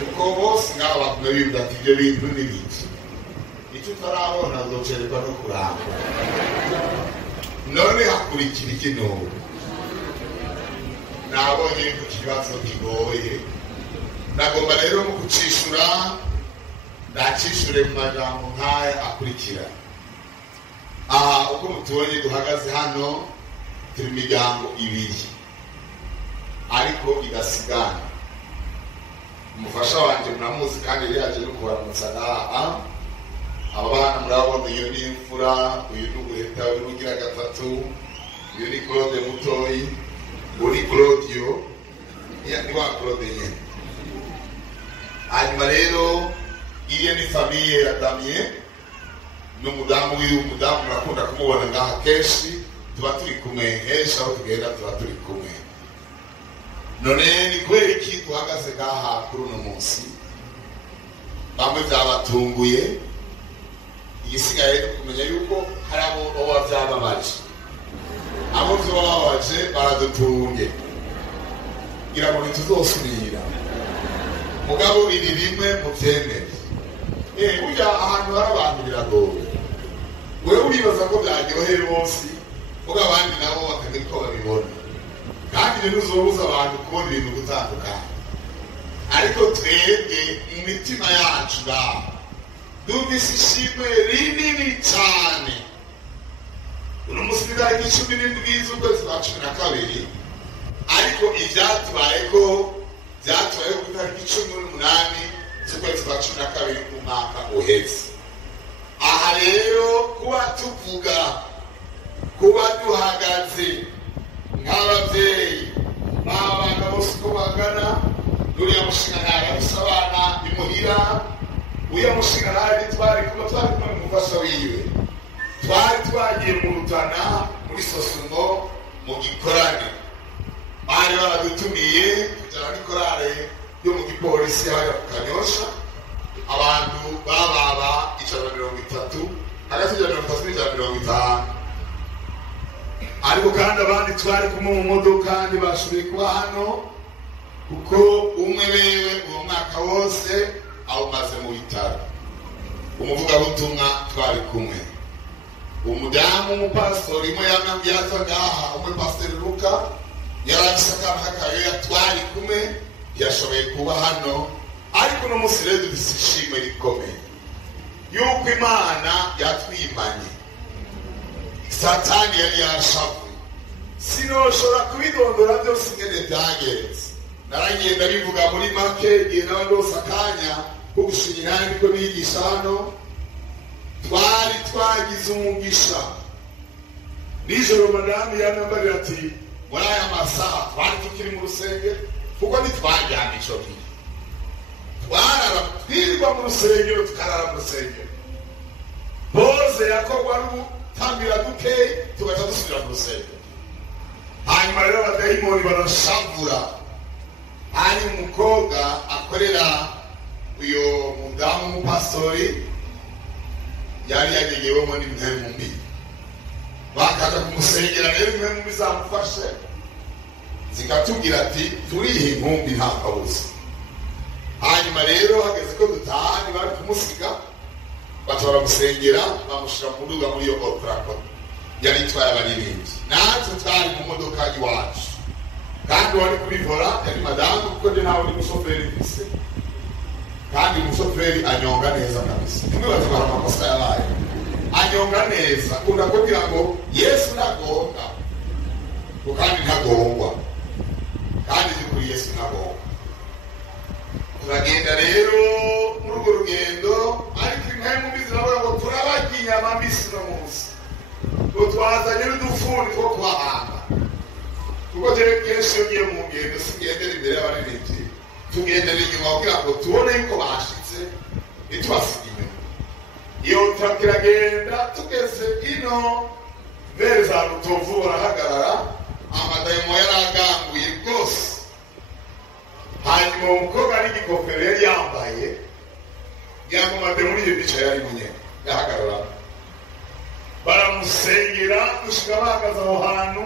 kuko bose ngaba bakumwe bivuga ati ibyo bintu ni biki icyo utarabona uzocererwa no kuramba none hakurikira ikintu nabonye ku kibazo kigoye nagomba rero mu kucishura ndacishore mu majambo nk'aya akurikira. Aha uko mutubonye duhagaze hano turi imiryango ibiri ariko igasigana. Umufasha wanje muramuzi kandi yari yaje no kubaramutsa ngaha. Aba bana murabona iyo ni imfura, uyu ni ubuheta w'urugira gatatu, uyu ni Claude mutoyi, uri Claudio, ni wa Claude nyene. Hanyuma rero iyo ni famiye ya Damien n'umudamu wiwe. Umudamu murakunda kumubona ngaha kenshi, tuba turi kumwe henshi aho tugenda tuba turi kumwe. None ni kubera iki duhagaze ngaha kuri uno munsi? Bamwe byabatunguye, igisigaye no kumenya yuko hari abo baba byababaje. Abo byababaje baradutunge kugira ngo ntituzosubira. Mugabo iri rimwe mu byemere. Burya ahantu hari abantu biragoye. Wewe uribaza ko byaryohera bose, muga abandi nabo bakagira ko babibona. Kandi rero uzobuza abantu kubona ibintu gutandukanye. Ariko twebwe mu mitima yacu ngaha dufise ishimwe rinini cyane. Uno munsi ni tariki 17 z'ukwezi kwa 12, ariko ivyatubayeko byatwaye ku tariki 18 z'ukwezi kwa 12 mu mwaka uheze. Aha rero kuba tuvuga, kuba duhagaze nk'ababyeyi n'abana bose uko bangana, n'uriya mushinganari afise abana imuhira, uriya mushinganari twari kumwe n'umufasha wiwe, twari twagiye mu Rutana muri Sosumo mu gikorane. Bari baradutumiye kujana n'ikorale yo mu gipolisi hariya ku Kanyosha, abantu bababa 130 hagati ya 150. Ariko kandi abandi twari kumwe mu modoka ntibashoboye kuba hano kuko umwe wewe uwo mwaka wose awumaze mu bitaro. Umuvugabutumwa twari kumwe, umudamu umupastori imwe yaza ngaha, umupastori Luka yarafise akana k'akayoya, twari kumwe yashoboye kuba hano. Ariko no munsi rero dufise ishimwe rikomeye yuko Imana yatwimanye. Satani yari yashavuye, sinoshobora kubidondora byose ingene byagenze. Naragenda bivuga muri make igihe n'abandose akanya ko gushimira niko bigisha hano. Twari twagize umugisha. Nijoro madamu yanambarira ati muri aya masaha twari tukiri mu rusengero kuko ntitwajyana ico gihe. Twarara twirwa mu rusengero tukarara mu rusengero. Boze yakorwa n'utambira dukeyi tugaca dusubira mu rusengero. Hanyuma rero abadayimoni barashavura. Hari umukobwa akorera uyo mudamu umupastori, yari yagegewemo n'impemu mbi. Bakaja kumusengera rero impemu mbi zamufashe zikatubwira ati turihe inkumbi nta kabuza. Hanyuma rero hageze ko dutaha bari kumusiga, baca baramusengera bamushira mu nduga muri iyo otrako yari itwaye abaririmbyi. Natwe twari mu modoka iwacu, kandi wari kuri vola yari madamu kuko je nawe ni umushoferi mfise, kandi umushoferi anyonga neza kabisa. Nimwe batwara amakosa yabaye, anyonga neza. Kunda kugira ngo Yesu nagonga kandi ntagongwa, kandi kuri Yesu nagongwa. Turagenda rero muri urwo rugendo, ariko impemu mbi ziravuga ngo turabarya inyama mbisi no munsi, ngo twazanye n'udufuni two kubahanga. Kuko tere kenshi iyo ngiye mu ngendo sigendera imbere y'abaririmbyi, tugendera inyuma kugira ngo tubone yuko bashitse ntitubasiga inyuma. Iyo turagenda tugeze ino mbere za Rutovu barahagarara, amadayimo yaraganguye rwose. Hanyuma umukobwa n'igikofero yari yambaye yamumade muri iyo bica yari munye yahagarara. Baramusengera gushika bahagaze aho hantu,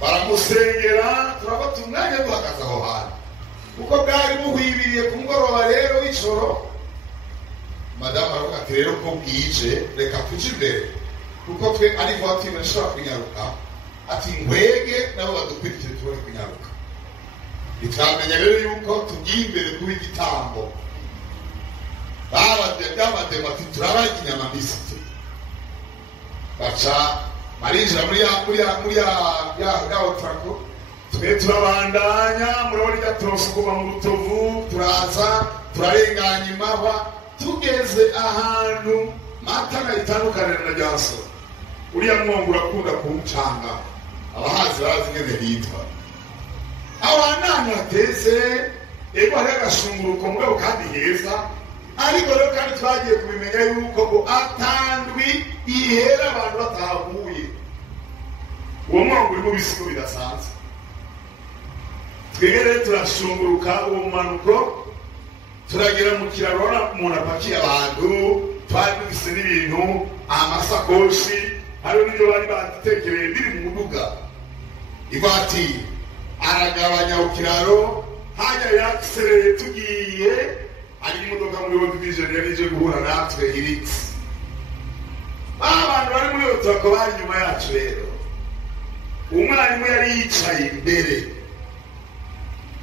baramusengera turafata umwanya duhagaze aho hantu kuko bwari buhwibiriye ku mugoroba. Rero gasoro madamu aravuga ati rero ko bwije reka tuje imbere kuko twe ari voiture ishobora kunyaruka ati ngwege nabo badukurikire tubone kunyaruka bikamenya rero yuko tugiye imbere kuba igitambo babadema ati turabaye inyama mbisi baca marinjira muri ya otrako twe turabandanya murabona irya turonse kuva mu rutovu turaza turarenganya imahwa tugeze ahantu matana itandukanira na ryaso uriya mwongo urakunda kuwucanga abahazi barazi ngene hitwa aho hantu hateze ego hari agashunguruko mugabo kandi heza ariko rero kandi twagiye kubimenya yuko ngo atandwi ihera abantu batahavuye uwo mwongo uri mu bisigo bidasanzwe twebwe rero turashunguruka uwo mumanuko turagera mu kiraro umuntu apakiye abantu twari dufise n'ibintu amasakoshi hariho n'ibyo bari batekereye biri mu muduga ivatiri aragabanya ku kiraro hajya yakisereye tugiye ari imodoka muri World Vision yari ije guhura natwe iriksi abantu bari muri iyo turako bari inyuma yacu rero umwarimu yari yicaye imbere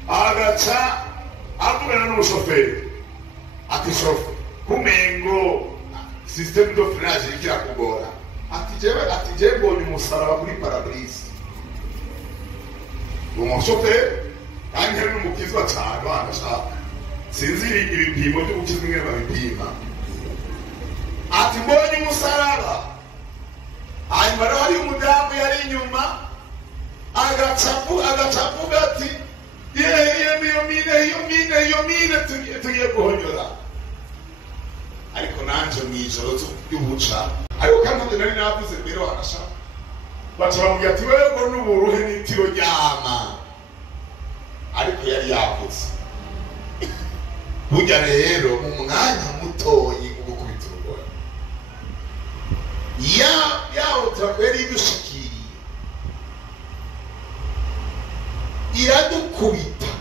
agaca avugana n'umushoferi ati shofe kumengo systeme de freinage ikira kugora ati jewe mbonye umusaraba muri parabrise umushoferi kandi hari n'umukizwa cyane wanashaka sinzi ibipimo byo gukizwa ingene babipima ati mbonye umusaraba hanyuma rero hari umudamu yari inyuma agacavuga ati iyo mine tugiye guhonyora ariko nanje mw'ijoro ry'ubuca ariko kandi nari navuze mbere wanashaka baca bamubwira ati wego n'uburuhe n'itiro ryama ariko yari yavuze burya rero mu mwanya mutoyi ugukubita urugora yaho turakwera idushikiriye iradukubita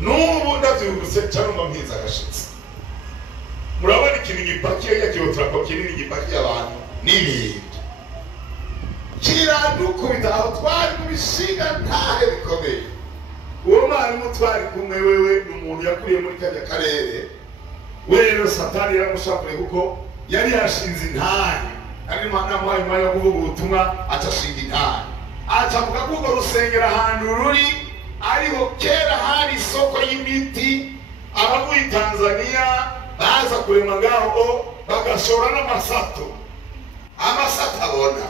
n'ubu ndavyibutse cyangwa mpiza agashitsi murabona ikintu gipakiye yakiyotrako kinini gipakiye abantu n'ibintu kiradukubita aho twari mu bishinga ntahe bikomeye uwo mwarimu twari kumwe wewe n'umuntu yakuriye muri kajya karere rero satani yaramushakure kuko yari yashinze intahe ari namuhaye umwanya wo kuvuga ubutumwa acashinga intahe acavuga ko urwo rusengero ahantu ruri ariho kera hari isoko y'imiti abavuye Tanzania baza kurema ngaho bagashora n'amasato abona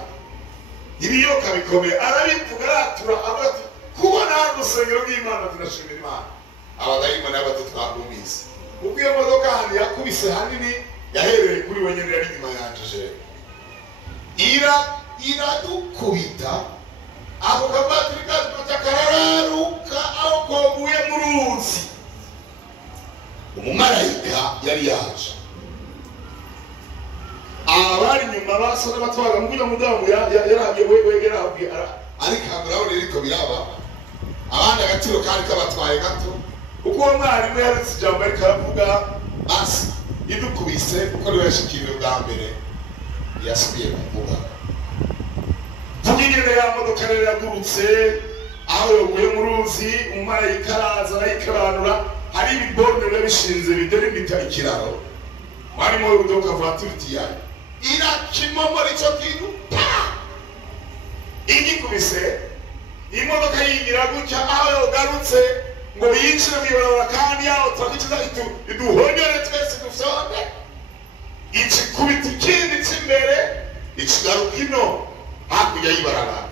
ibiyoka bikomeye arabivuga aratura abati kubona urusengero rw'Imana tunashimira Imana abadayimoni n'abato twagumise ubwo iyo modoka handi yakubise hanini yahereye kuri wenyine yari inyuma yanje iradukubita ako kabatiri karararuka aho koguye mu ruzi umumarayika yari yaje abari nyuma basore batwaga mu mudamu yaragiye wegera ariko aburaho riko biraba abandi agaciro kari kabatwaye gato uko uwo mwarimu yaretse ijambo ariko aravuga basi idukubise kuko niwe yashikiriwe bwa mbere yasubiye kuvuga tugigene ya modoka rero yagurutse aho yoguye mu ruzi umumarayika araza arayikaranura hari ibiborne biba bishinze bidelimita ikiraro harimo urudoka voiture yayo irakimomora icyo kintu igikubise imodoka yigira gutya aho yogarutse ngo yinjire mu ibarabara kandi yaho turakikiza iduhonyore twese dufyonde ikikubita ikindi cy'imbere ikigaruka ino hakurya y'ibarabara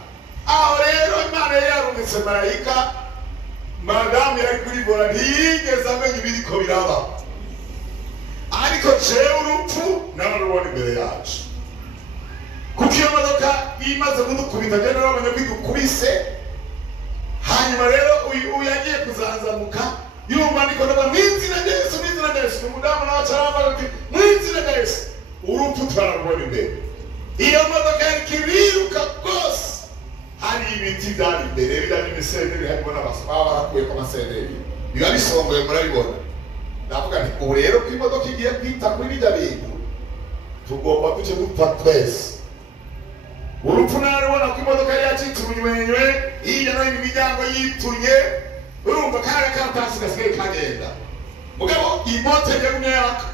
aho rero Imana yari yarungitse marayika madamu yari kuribona ntiyigeze amenya ibiriko biraba ariko jewe urupfu nawe rubona imbere yacu kuko iyo modoka imaze kudukubita rero urabona ko idukubise hanyuma rero uyu yagiye kuzanzamuka yumva niko naba mw'izina rya Yesu umudamu nawe acaramba ati mw'izina rya Yesu urupfu turarubona imbere iyo modoka ikiriruka rwose hari ibiti byari imbere bijyanye n'imisenderi harimo n'abasaba barakuye ko amasenderi biba bisongoye murabibona ndavuga nti ubu rero ko imodoka igiye kwita kuri bijya bintu tugomba duce dupfa twese. Urupfu narubona ko imodoka yacitse ubunywenywe hirya no hino imiryango yitunye, urumva kariya karatasi gasigaye kagenda mugabo imoto yagumye yaka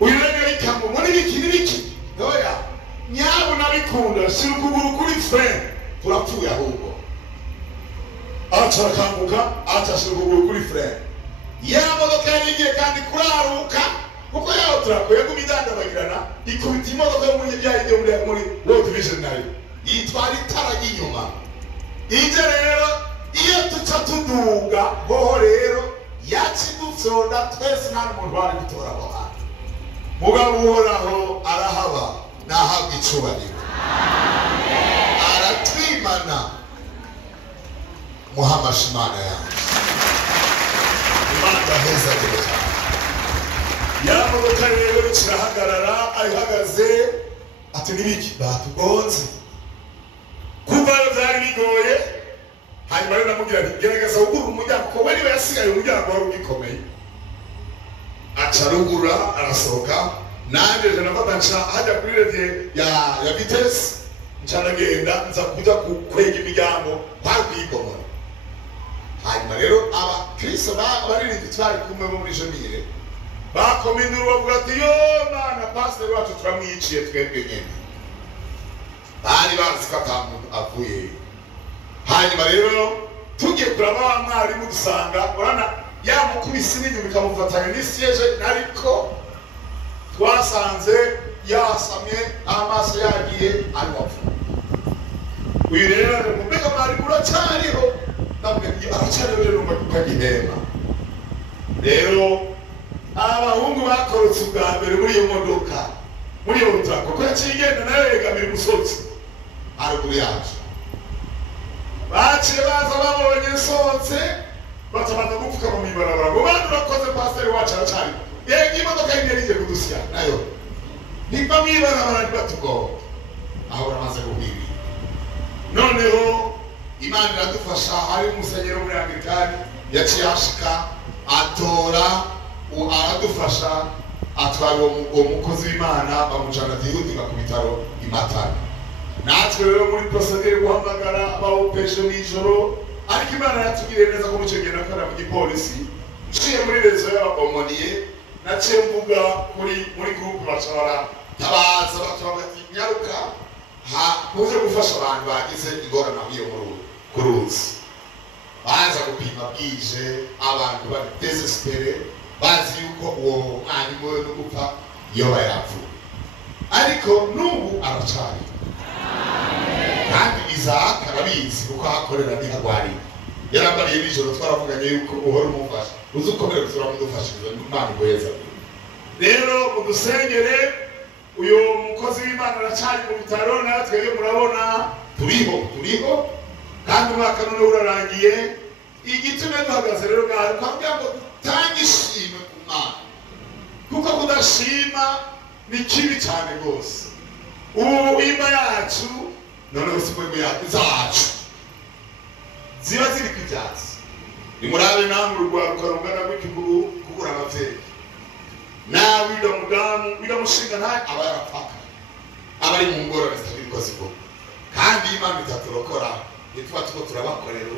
uyu rero yikambo ngo n'ibiki oya nyabo nabikunda shira ukuguru kuri frame turapfuye ahubwo aca akanguka aca shira ukuguru kuri frame ya modoka yagiye kandi kuraruka kuko yaho turakoye kumidandabagirana ikubita imodoka yo muri byayigiye muri road vision nayo yitwara itara ry'inyuma. Ije rero iyo tuca tuduga hoho rero yakidufyonda twese nta muntu wari gutora aho hantu mugabo uhoraho arahaba nahabwa icubahiro aratwimana muhamashimana yanjye imana heza cyane. Ya modoka rero kirahagarara ayihagaze ati nibiki batugonze kuva byari bigoye. Hanyuma rero namubwira nti gerageza ugura umuryango kuko bari yasigaye umuryango wari ugikomeye. Aca rugura arasohoka nanjye je nafata nca hajya kuri revye ya vitesse nca nagenda nza kuja kwega imiryango kwari kwigomora. Hanyuma rero abakristo baririmbyi twari kumwe muri Jomire bakomindura bavuga ati yo mana pastor wacu turamwiciye twebwe nyene, bari bazi ko atamuntu avuye. Hanyuma rero tugiye kuraba wa mwarimu dusanga urana yamukubise n'inyuma ikamufatanya n'isiyeje ariko twasanze yasamye amaso yagiye ari wapfu. Uyu rero mu mbega mwarimu uracyariho ndamubwira aracyariho rero ngo tukagihema. Rero abahungu bakorotse ubwa mbere muri iyo modoka muri iyo butaka kuko yaciye igenda nayo yegamira umusozi haruguru yacu. Baciye baza babonye nsohotse batabanza gupfuka mu ibarabara ngo bantu bakoze pasiteri wacu aracari yego imodoka yindi ije kudusya nayo niba mwibarabara ntibatugoye aho uramaze guhwira. Noneho Imana iradufasha hari umusenyero muri Anglikani yaciye ashika atora aradufasha atwara uwo mukozi w'Imana bamujana yihutika ku bitaro imatana. Natwe rero muri procedure guhamagara abawupeshe n'ijoro ariko Imana yatugiriye neza ko mucegera kana mu gipolisi nciye muri rezo y'abomoniye naciye mvuga muri groupe bacabara tabaza batwaga nyaruka muze gufasha abantu bagize ingorane iyo kuruzi. Baza gupima bwije abantu bari desespere bazi yuko uwo mwarimu we no gupfa yoba yapfuye ariko n'ubu aracari kandi Isaac arabizi kuko akorera n'intwari yarambariye n'ijoro twaravuganye yuko uhora umufasha uzi ukomere turamudufashiriza Imana igoyeza. Rero mudusengere uyo mukozi w'Imana aracari mu bitaro natwe rero murabona turiho kandi umwaka none urarangiye. Igitume duhagaze rero ngaho kwambia ngo tangi ishimwe ku Mana kuko kudashima ni kibi cyane rwose. Ubu imba yacu none usimwe yacu ziba ziri kwibyatsi nimurabe namwe urwaruka rungana rw'ikiguru kugura abavyeyi nawe widamushinga ntaye aba yarapfaka aba ari mu ngorane zitari rwose ko kandi Imana itaturokora yitwa tuko turabakorera.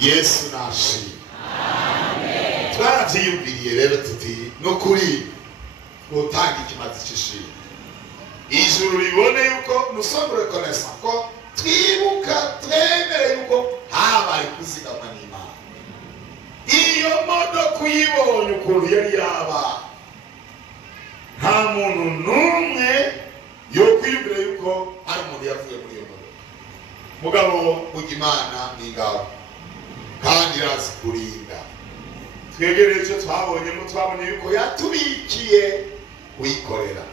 Yesu nashimwe. Amen. Twaravyiyumviriye rero tuti no kuri gutanga ikimazi cy'ishimwe ijuru ribone yuko nusombre konesa ko twibuka twemere yuko habaye kuzigamwa n'Imana. Iyo modoka uyibonye ukuntu yari yaba nta muntu n'umwe yo kwiyumvira yuko hari umuntu yavuye muri iyo modoka mugabo ujya Imana n'ingabo kandi irazi kurinda. Twegereye icyo twabonye yuko yatubikiye kuyikorera.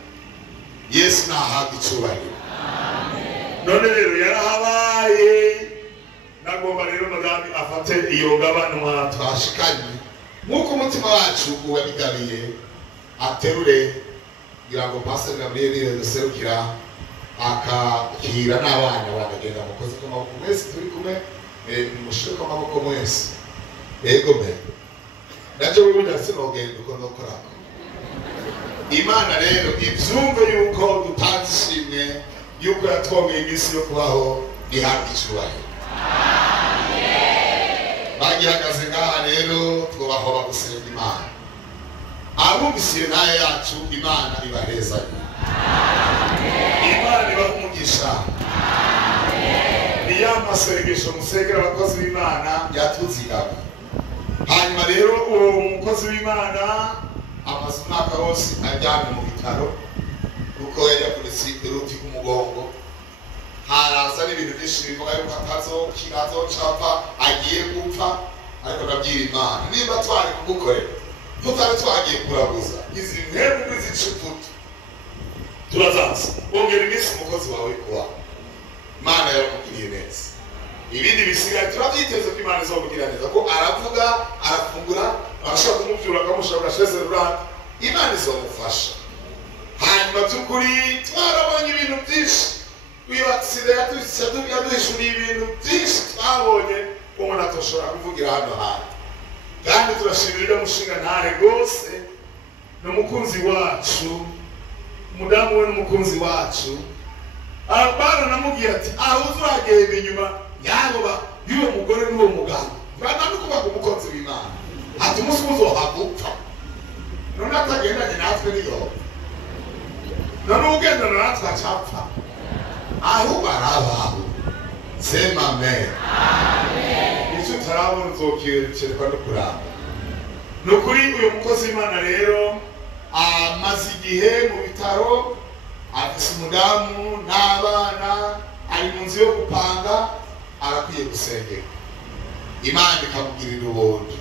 Yesu nahabwa icubahiro. None rero yarahabaye nagomba rero madami afate iyo ngabanwa twashikanye nk'uko umutima wacu uwabigabiye aterure kugira ngo Pastor Gabriel yaserukira akakira n'abana bagenda mukoze ko maboko mwese turi kumwe mushika maboko mwese yego me nacyo wibunya sinogenda uko nokora Imana rero ibyumve yuko dutanze ishimwe yuko yatwongeye iminsi yo kubaho ihabwa icyubahiro. Bagihagaze ngaha rero twubahora gusenga Imana. Abumvise nayo yacu Imana ibahezanye. Imana ibaha umugisha. Ni ya masengesho musengera abakozi b'Imana yatuzigamye. Hanyuma rero uwo mukozi w'Imana amaze umwaka wose ajyanye mu bitaro kuko yajya kuri ruti ku mugongo. Haraza n'ibintu byinshi bivuga yuko atazokira azocapfa agiye gupfa, ariko nabwira Imana niba twari kugukorera tutari twagiye kuraguza izi ntebe z'icuputu turazaza ongera iminsi umukozi wawe kuba Imana yaramugiriye neza. Ibindi bisigaye turabyiteze ko Imana izomugira neza ko aravuga arafungura arashaka kumubyura akamushaka shezerura Imana izomufasha. Hanyuma tukuri twarabonye ibintu byinshi wibatsire yaduhishuriye ibintu byinshi twabonye umuntu atoshobora kuvugira hano hantu. Kandi turashimira umushinga ntare rwose n'umukunzi wacu umudamu we n'umukunzi wacu abana namubwiye ati aho uzagenda inyuma yabo y'uwo mugore n'uwo mugabo bana kubaga umukozi w'Imana ati umunsi uzohagupfa none atagendanye natwe niyo none ugendana natwe acapfa aho barabaho. Sema amen. Icyo tarabona uzokirwa no kuramba. Nukuri uyu mukozi w'Imana rero amaze igihe mu bitaro, afise umudamu n'abana, ari mu nzu yo gupanga, arakwiye gusengera Imana ikamugirira ubuntu.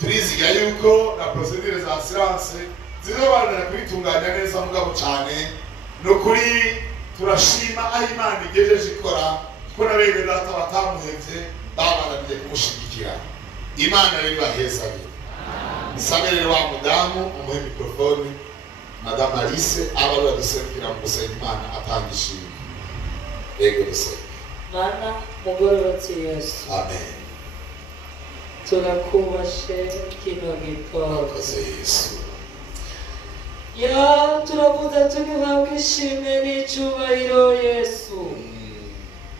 Turiziga yuko na procedure za assurance zizobana kubitunganya neza mugabo cyane. Nukuri turashima aho Imana igejeje ikora ko nabene data batamuhevye babananiye kumushigikira. Imana rero bahezanye. Isabere wa mudamu umuhe mikrofone Madame Alice aba baduserukira mu gusenga Imana atangishije. Ego dusenga. Mana mugororotse Yesu. Amen. Turakubashe kino gitondo. Yesu. Ya turavuga tugihabwa ishimwe n'icyubahiro Yesu.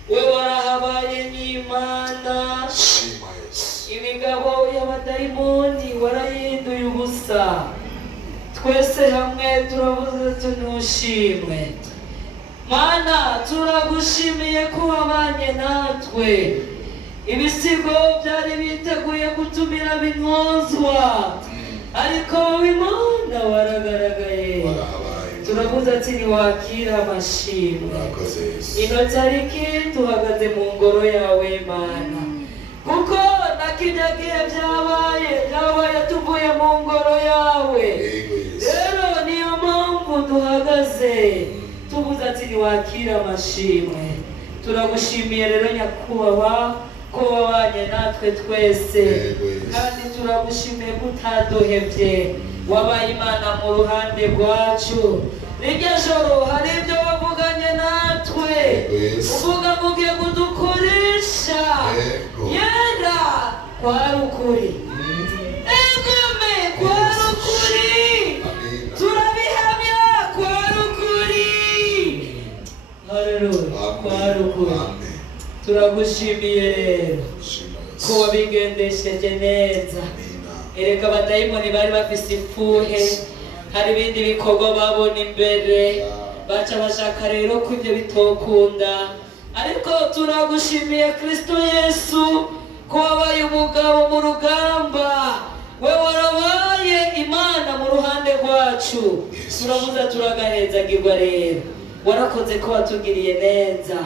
We warahabaye n'Imana. Shima Yesu. Imigabo y'abadayimoni warahinduye ubusa. Twese hamwe turavuga tunushimwe. Mana turagushimiye ko wabanye natwe. Ibisigo byari biteguye gutumira binozwa, ariko Imana waragaragaye. Turavuze ati niwakira amashimwe. Ino tariki tuhagaze mu ngoro yawe Mana, kuko nakijya gihe byabaye tuvuye mu ngoro yawe. Rero niyo mpamvu duhagaze tuvuze ati niwakira amashimwe. Turagushimiye rero nyakubahwa ko wabanye natwe twese, kandi turagushimiye ko utaduhevye. Wabaye Imana mu ruhande rwacu. Rirya joro hari ibyo wavuganye natwe, uvuga ngo ugiye kudukoresha. Yenda kwari ukuri, egome kwari ukuri, turabihamya kwari ukuri. Haleluya, kwari ukuri. Turagushimiye rero ko wabigendesheje neza. Ereka abadayimoni bari bafise ifuhe, hari ibindi bikorwa babona imbere, baca bashaka rero ko ibyo bitokunda. Ariko turagushimiye Kristo Yesu ko wabaye umugabo mu rugamba. We warabaye Imana mu ruhande rwacu. Turavuza turagahezagirwa rero. Warakoze ko watugiriye neza.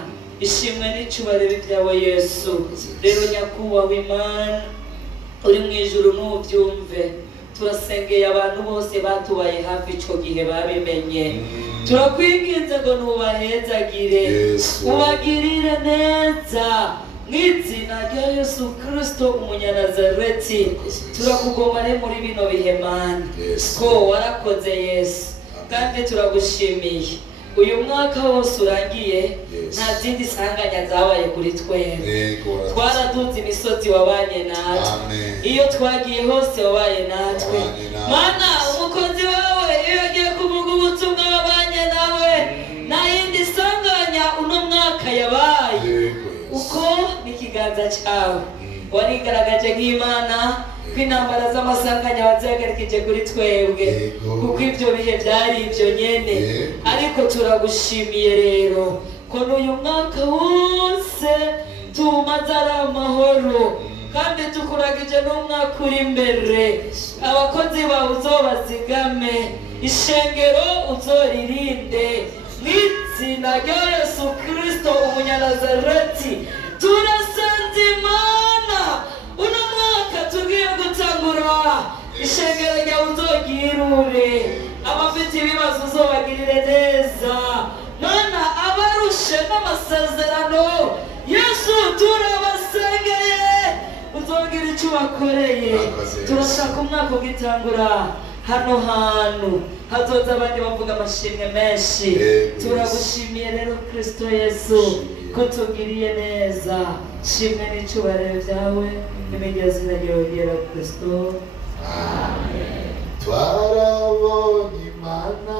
Ishimwe n'icyubahiro byawe Yesu. Rero nyakubahwa Imana uri mu ijuru n'ubyumve. Turasengeye abantu bose batubaye hafi ico gihe babimenye. Turakwinginze ngo nubahezagire, ubagirire neza mw'izina rya Yesu Kristo umunyanazareti. Turakugomare muri bino bihe Mana, ko warakoze Yesu, kandi turagushimiye uyu mwaka wose urangiye nta zindi sanganya zabaye kuri twebwe twaraduze imisozi wabanye natwe iyo twagiye hose wabaye natwe mana umukozi wawe iyo agiye kuvuga ubutumwa wabanye nawe nta yindi sanganya uno mwaka yabaye uko n'ikiganza cyawe warigaragaje nk'Imana kw'intambara z'amasanganya wazihagarikije kuri twebwe kuko ibyo bihe byari ibyo nyene ariko turagushimiye rero ko n'uyu mwaka wose tumaze ari amahoro kandi tukuragije n'umwaka uri imbere abakozi bawe uzobazigame ishengero uzoririnde mw'izina rya Yesu Kristo umunyanazareti turasenze Imana uno mwaka tugiye gutangura ishengero ryawe uzogirure abafite ibibazo uzobagirire neza Mana abarushe n'amasezerano Yesu turabasengeye uzogira icyo ubakoreye turashaka umwaka ugitangura hano hantu hazoza abandi bavuga amashimwe menshi turagushimiye rero Kristo Yesu ko tugiriye neza shimwe n'icyubahiro byawe n'imigezi ryogera Kristo amen twarabonye Imana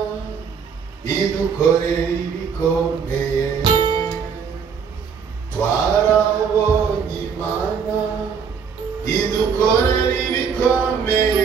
idukorera ibikomeye twarabonye Imana idukorera ibikomeye